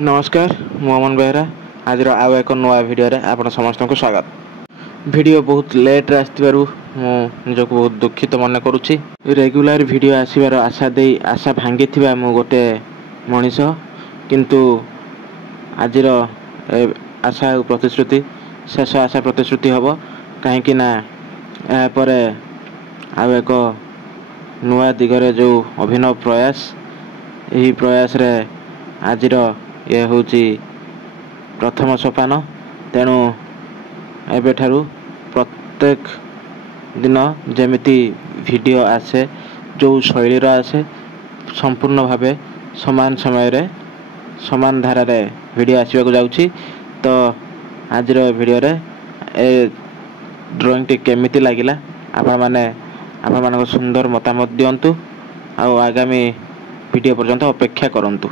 नमस्कार मु अमन बेहरा आज आउ एक नुआ भिडियो आप समस्त को स्वागत। भिडियो बहुत लेट रे आसथिबारु मु निजको बहुत दुखित मन करुछि। रेगुलर भिडियो आसीबार आशा भांगी थिबा मु गोटे मनीष, किंतु आजिर आशा प्रतिश्रुति शेष आशा प्रतिश्रुति हबो कहीं ना यापर आउ एक नुआ दिगरे जो अभिनव प्रयास यही प्रयास रे आजिर ये होची प्रथम सोपान। तेणु एबेठारु प्रत्येक दिन जेमिति वीडियो आसे जो शैली आसे संपूर्ण भावे समान समय रे समान धारा रे वीडियो आसीबा को जाउची। तो आजिर वीडियो रे ए ड्राइंग टी केमिति लागिला आपण माने सुंदर मतामत दियंतु आ आगामी वीडियो पर्यंत अपेक्षा करंतु।